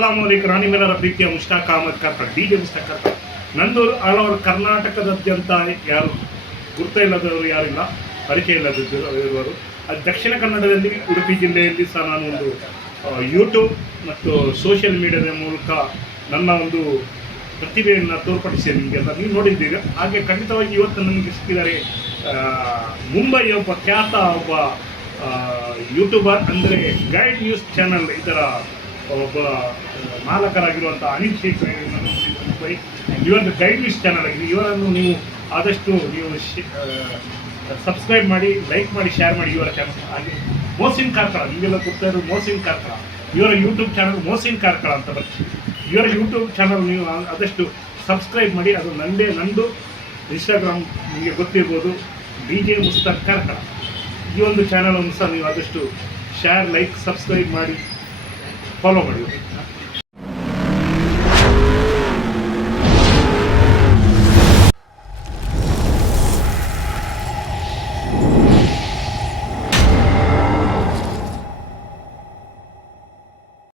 ಅಸ್ಸಲಾಮು ಅಲೈಕುಂ. ನಾನು ನಿಮ್ಮೆಲ್ಲರ ಪ್ರೀತಿಯ ಮುಷ್ತಾಕ್ ಅಹಮದ್ ಕಾರ್ಕಳ, DJ ಮುಷ್ತಾಕ್ ಕಾರ್ಕಳ. ನಂದು ಆಲ್ ಓವರ್ ಕರ್ನಾಟಕದಾದ್ಯಂತ ಯಾರು ಗುರುತ ಇಲ್ಲದವರು ಯಾರಿಲ್ಲ, ಪರಿಚಯ ಇಲ್ಲದಿರುವರು. ಅದು ದಕ್ಷಿಣ ಕನ್ನಡದಲ್ಲಿ ಉಡುಪಿ ಜಿಲ್ಲೆಯಲ್ಲಿ ಸಹ ನಾನು ಒಂದು ಯೂಟ್ಯೂಬ್ ಮತ್ತು ಸೋಷಿಯಲ್ ಮೀಡಿಯಾದ ಮೂಲಕ ನನ್ನ ಒಂದು ಪ್ರತಿಭೆಯನ್ನು ತೋರ್ಪಡಿಸಿದೆ ನಿಮಗೆಲ್ಲ ನೀವು ನೋಡಿದ್ದೀರಿ. ಹಾಗೆ ಖಂಡಿತವಾಗಿ ಇವತ್ತು ನನಗೆ ಸಿಕ್ಕಿದ್ದಾರೆ ಮುಂಬೈಯ ಒಬ್ಬ ಯೂಟ್ಯೂಬರ್, ಅಂದರೆ ಗೈಡ್ ನ್ಯೂಸ್ ಚಾನಲ್ ಇದರ ಒಬ್ಬ ಮಾಲಕರಾಗಿರುವಂಥ ಅನಿಲ್ ಶೇಖ್ ಮುಂಬೈ. ಇವರದ್ದು ಗೈಡ್ ನ್ಯೂಸ್ ಚಾನಲ್ ಆಗಿದೆ. ಇವರನ್ನು ನೀವು ಆದಷ್ಟು ನೀವು ಸಬ್ಸ್ಕ್ರೈಬ್ ಮಾಡಿ, ಲೈಕ್ ಮಾಡಿ, ಶೇರ್ ಮಾಡಿ ಇವರ ಚಾನಲ್. ಹಾಗೆ ಮೋಸಿನ್ ಕಾರ್ಕಳ, ನಿಮಗೆಲ್ಲ ಗೊತ್ತಾ ಇರೋದು ಮೋಸಿನ್ ಕಾರ್ಕಳ, ಇವರ ಯೂಟ್ಯೂಬ್ ಚಾನಲ್ ಮೋಸಿನ್ ಕಾರ್ಕಳ ಅಂತ ಬರ್ತದೆ. ಇವರ ಯೂಟ್ಯೂಬ್ ಚಾನಲ್ ನೀವು ಆದಷ್ಟು ಸಬ್ಸ್ಕ್ರೈಬ್ ಮಾಡಿ. ಅದು ನಂದು ಇನ್ಸ್ಟಾಗ್ರಾಮ್ ನಿಮಗೆ ಗೊತ್ತಿರ್ಬೋದು, DJ ಮುಷ್ತಾಕ್ ಕಾರ್ಕಳ. ಈ ಒಂದು ಚಾನಲನ್ನು ಸಹ ನೀವು ಆದಷ್ಟು ಶೇರ್, ಲೈಕ್, ಸಬ್ಸ್ಕ್ರೈಬ್ ಮಾಡಿ, ಫಾಲೋ ಮಾಡಿ.